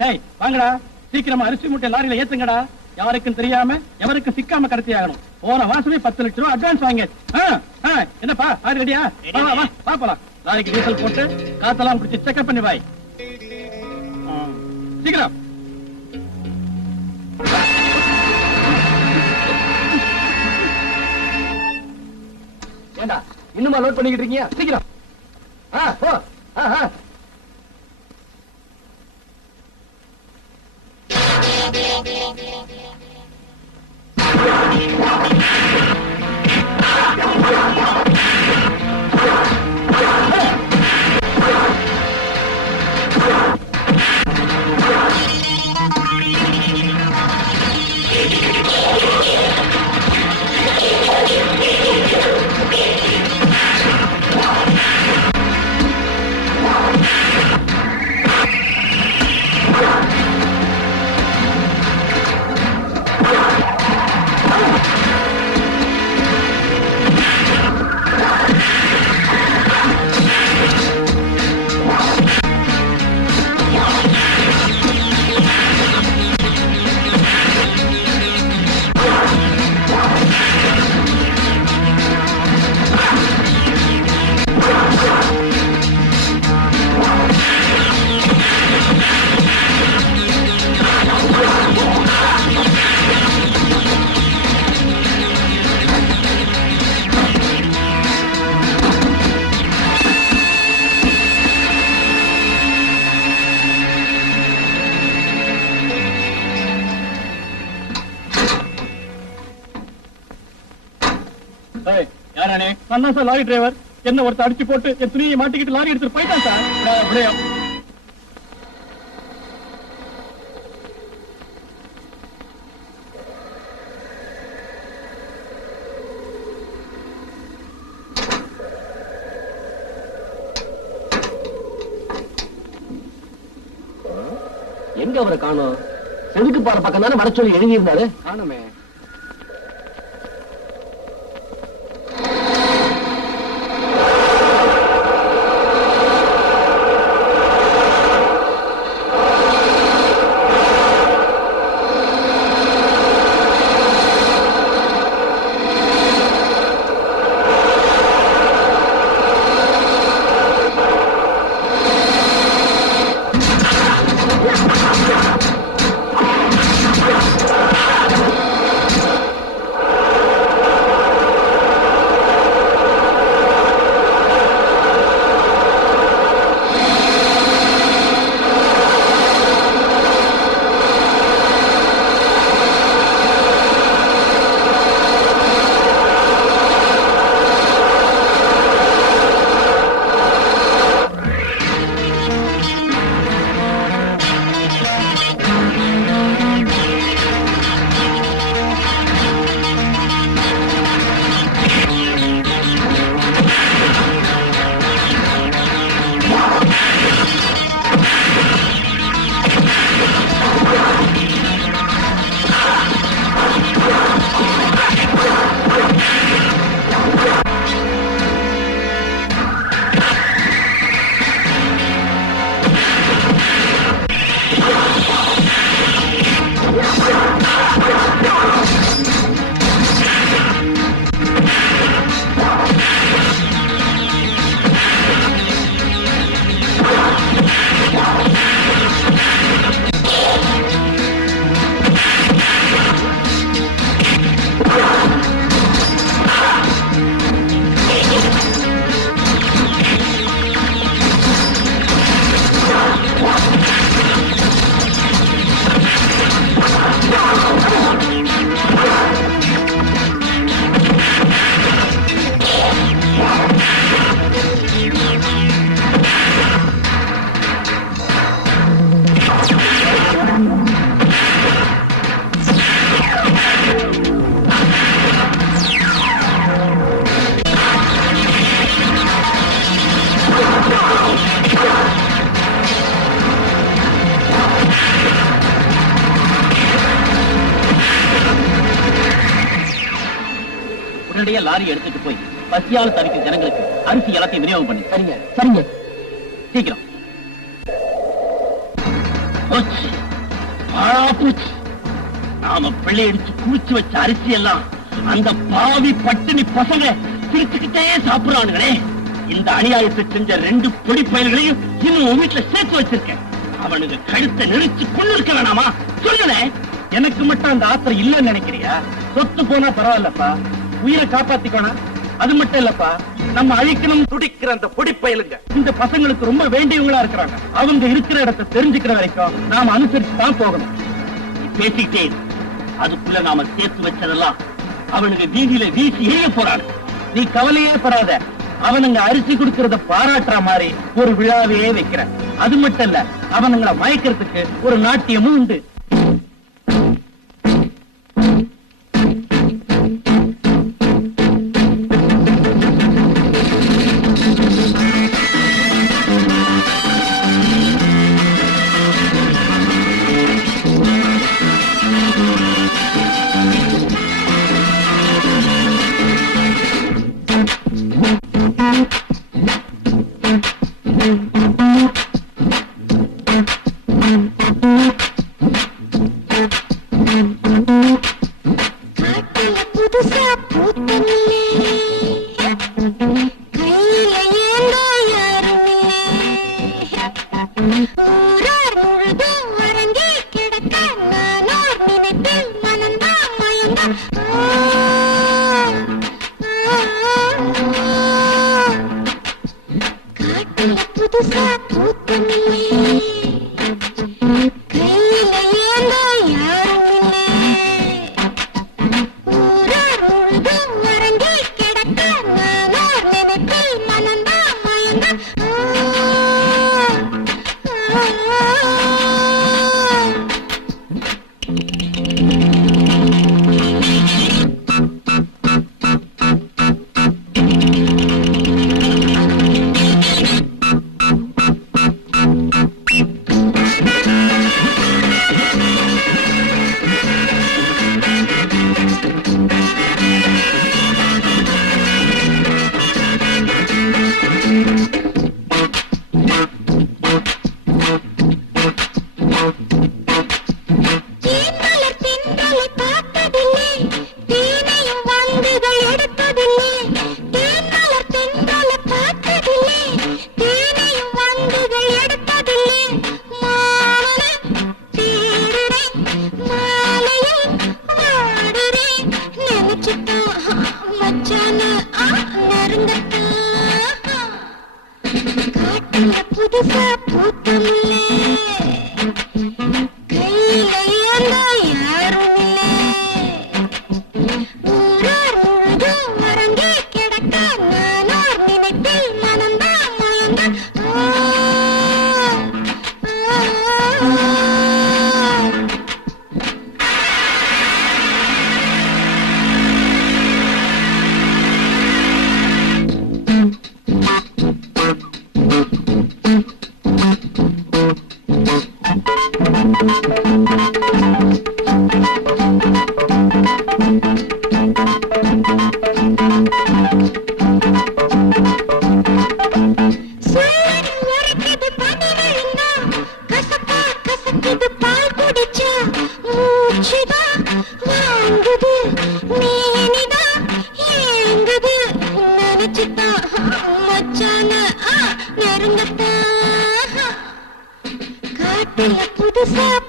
டேய் வாங்கடா, சீக்கிரமா அரிசி மூட்டை லாரியில ஏத்துங்கடா. யாருக்கும் தெரியாம எவருக்கும் சிக்காம கடத்தி ஆகணும். போன மாசமே 10 லட்சம் ரூபாய் அட்வான்ஸ் வாங்க. என்னப்பா ஆறு ரெடியா? வா போலாம். லாரிக்கு டீசல் போட்டு காத்தெல்லாம் குடிச்சு செக்அப் பண்ணி வாய். சீக்கிரம். ஏண்டா இன்னுமா லோட் பண்ணிக்கிட்டு இருக்கீங்க? சீக்கிரம். போ. நான் தான் சார் லாரி டிரைவர். என்ன ஒருத்தர் அடிச்சு போட்டு என் துணியை மாட்டிக்கிட்டு லாரி எடுத்துட்டு போயிட்டான் சார். எங்க அவரை காணோம்? செதுக்கு பாற பக்கம் தானே வர சொல்லி எழுதி இருந்தாரு. காணுமே. உடனடியா லாரி எடுத்துட்டு போய் பசியால தவிக்கும் ஜனங்களுக்கு அரிசி எல்லாத்தையும் விநியோகம் பண்ணி. சரிங்க சரிங்க. சீக்கிரம். போச்சு, பாழா போச்சு. நாம பிள்ளையடிச்சு குளிச்சு வச்ச அரிசி எல்லாம் அந்த பாவி பட்டினி பசங்க சிரிச்சுக்கிட்டே சாப்பிடுறானுங்களே. இந்த அநியாயத்தை செஞ்ச 2 பொடி பயல்களையும் இன்னும் உன் வீட்டுல சேர்த்து வச்சிருக்கேன். அவனுக்கு கழுத்தை நெரிச்சு கொண்டு இருக்க வேணாமா? சொல்லுல. எனக்கு மட்டும் அந்த ஆத்திரம் இல்லைன்னு நினைக்கிறியா? சொத்து போனா பரவாயில்லப்பா, உயிரை காப்பாத்திக்கோனா. அது மட்டும் இல்லப்பா, நம்ம அழிக்கணும் துடிக்கிற அந்த பொடி பயலுங்க இந்த பசங்களுக்கு ரொம்ப வேண்டியவங்களா இருக்கிறாங்க. அவங்க இருக்கிற இடத்தை தெரிஞ்சுக்கிற வரைக்கும் நாம அனுசரிச்சு தான் போகணும். நீ பேசிக்கிட்டே இரு. அதுக்குள்ள நாம சேர்த்து வச்சதெல்லாம் அவனுக்கு வீதியில வீசி எரிய போறாங்க. நீ கவலையே படாத. அவனுங்க அரிசி கொடுக்கறத பாராட்டுற மாதிரி ஒரு விழாவையே வைக்கிற. அது மட்டும் இல்ல, அவனுங்களை மயக்கிறதுக்கு ஒரு நாட்டியமும் உண்டு. புதுசா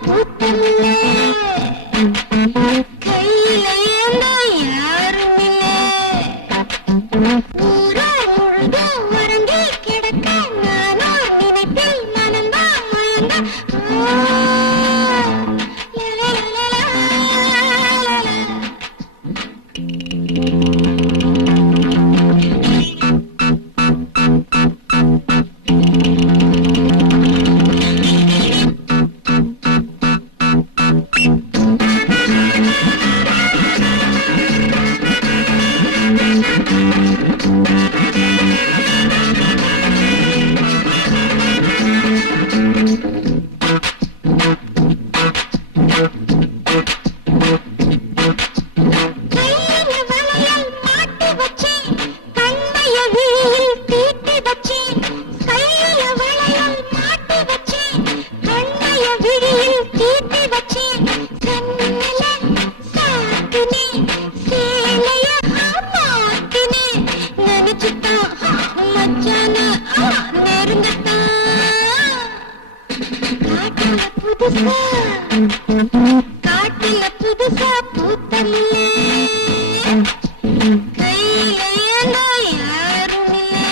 பூத்தமில்ல கையில ஏந்த யாரும் இல்ல ஊரா முழுதும் உறங்கி கிடக்க நானோ நினைப்பில் மனம்தான் மயங்க தீட்டி வச்சு கண்ணுல சாத்தினே சேலைய மாத்தினே நினைச்சுட்டான் மச்சான நெருங்கத்தான் காட்டுல புதுசா பூத்தமில்லே கையில ஏனோ யாரும் இல்லை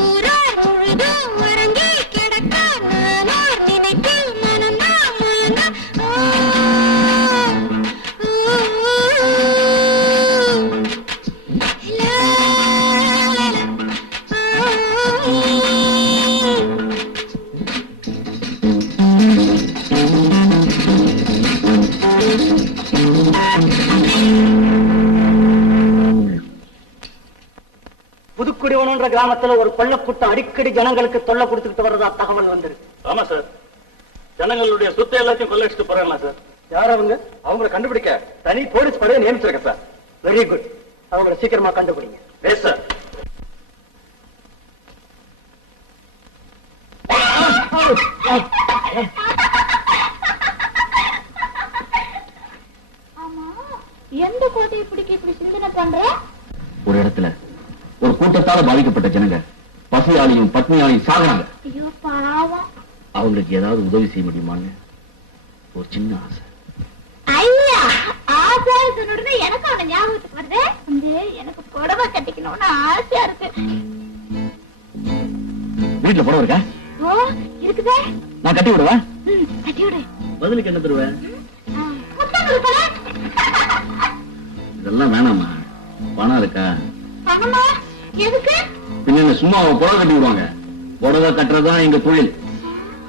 ஊரா முழுதும் உறங்கி கிடக்க நானோ நினைத்து மனம்தான் முழுங்க புதுக்குடிவனன்ற கிராமத்துல ஒரு கொள்ளக்கூட்டம் அடிக்கடி ஜனங்களுக்கு தொல்லை கொடுத்துக்கிட்டு வர்றதா தகவல் வந்திருக்கு. ஆமா சார், ஜனங்களுடைய சொத்தை எல்லாத்தையும் கொள்ளடிச்சிட்டு போறாங்களா சார்? யார் அவங்க? அவங்களை கண்டுபிடிக்க தனி போலீஸ் படையை நியமிச்சிருக்கேன் சார். Very good. அவங்களை சீக்கிரமா கண்டுபிடிங்க. Yes sir. எந்த கோட்டையை பிடிக்க இப்படி சிந்தனை பண்ற? ஒரு இடத்துல ஒரு கூட்டத்தால பாதிக்கப்பட்ட ஜனங்க பசியாலையும் பத்னியாலையும் சாகுறாங்க. ஐயோ பாவம். அவங்களுக்கு ஏதாவது உதவி செய்ய முடியுமான்னு ஒரு சின்ன ஆசை. ஐயா, ஆசை சொன்ன எனக்கு அவன ஞாபகத்துக்கு வருது. எனக்கு புடவை கட்டிக்கணும்னு ஆசையா இருக்கு. வீட்டுல புடவை இருக்கா? ஓ இருக்குதே. நான் கட்டி விடுவா? கட்டி விடு. பதிலுக்கு என்ன தருவேன்? முத்தங்களுக்கு தரேன். இதெல்லாம் வேணாமா? பணம் இருக்கா? பணமா? எதுக்கு? பின்ன சும்மா புடவை கட்டி விடுவாங்க. புடவை கட்டுறதுதான் எங்க தொழில்.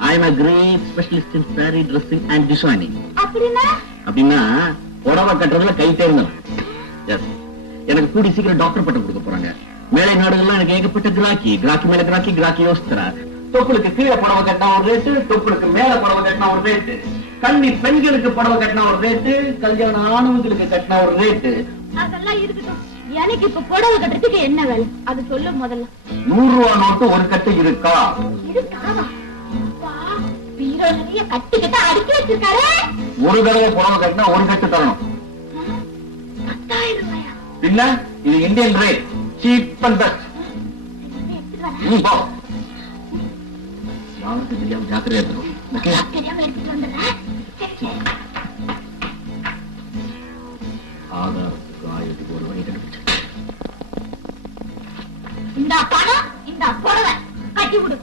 I am a great specialist in saree dressing and designing. அப்படின்னா புடவை கட்டுறதுல கை தேர்ந்தேன். எஸ், எனக்கு கூடி சீக்கிரம் டாக்டர் பட்டம் கொடுக்க போறாங்க. மேலை நாடுகள்லாம் எனக்கு ஏகப்பட்ட கிராக்கி மேல கிராக்கி யோசிக்கிறா. தொப்புளுக்கு கீழே புடவை கட்டினா ஒரு ரேட்டு, தொப்புளுக்கு மேல புடவை கட்டினா ஒரு ரேட்டு, கன்னி பெண்களுக்கு புடவை கட்டினா ஒரு ரேட்டு, கல்யாண ஆணுங்களுக்கு கட்டினா ஒரு ரேட்டு. அதெல்லாம் இருக்கட்டும். எனக்கு இப்ப புடவை கட்டுறதுக்கு என்ன வேலை அது சொல்லு முதல்ல. 100 ரூபாய் நோட்டு ஒரு கட்டு இருக்கா? இருக்காவா? பீரோ நிறைய கட்டிக்கிட்ட அடுக்கி வச்சிருக்காரு. ஒரு தடவை புடவை கட்டினா ஒரு கட்டு தரணும். 10,000 ரூபாயா? பின்ன இது Indian rate, cheap and best. யாருக்கு தெரியாம ஜாக்கிரதையா இருக்கணும். தெரியாம எடுத்துட்டு வந்துடுறேன். ஆதாரத்துக்கு ஆயிரத்துக்கு ஒரு வழி கண்டுபிடிச்சு. இந்த பணம் இந்த புடவை கட்டி விடு.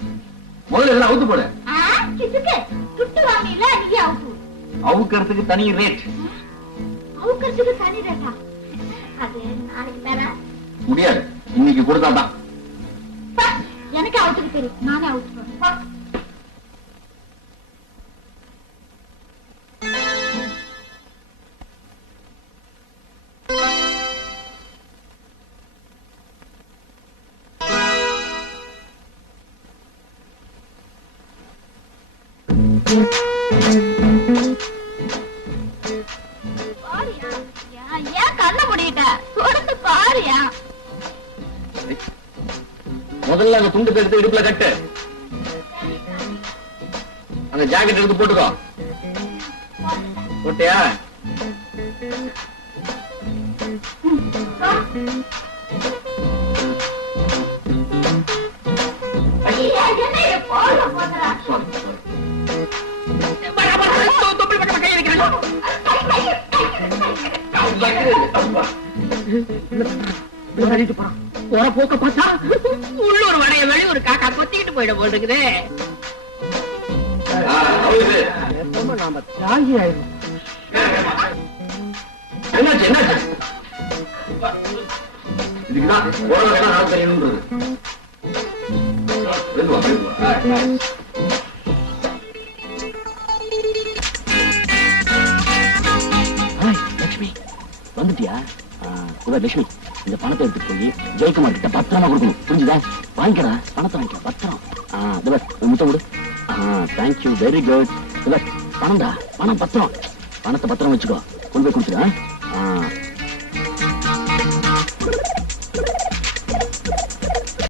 முதல்ல இதெல்லாம் அவுத்து போடு. கிசுக்கு துட்டு வாங்கல நீங்க அவுத்து. அவுக்கிறதுக்கு தனி ரேட். அவுக்கிறதுக்கு தனி ரேட்டா? அது நாளைக்கு தரேன். முடியாது, இன்னைக்கு கொடுத்தாதான். எனக்கு அவுத்துக்கு தெரியும், நானே அவுத்து போறேன். ஏன் கண்ண முடியிட்ட? தொடர்ந்து பாருயா. முதல்ல அந்த துண்டு எடுத்து இடுப்புல கட்டு. அந்த ஜாக்கெட் எடுத்து போட்டுக்கோ. போட்டியா? போற போக்க பார்த்தா உள்ளூர் வடைய வெளியூர் காக்கா கொத்திக்கிட்டு போயிட போல் இருக்குது. நாம தியாகி ஆயிடும். என்னாச்சு என்னாச்சு? இதுக்குதான் உலகம் நான் தெரியணுன்றது. லட்சுமி வந்துட்டியா? லட்சுமி, இந்த பணத்தை எடுத்துட்டு போய் ஜெயக்குமார் கிட்ட பத்திரமா கொடுக்கணும். புரிஞ்சுதா? வாங்கிக்கிறா, பணத்தை வாங்கிக்க. பத்திரம் முத்தம் கொடு. Thank you, very good. பணம்டா, பணம் பத்திரம். பணத்தை பத்திரம் வச்சுக்கோ, கொண்டு போய் கொடுத்துரு.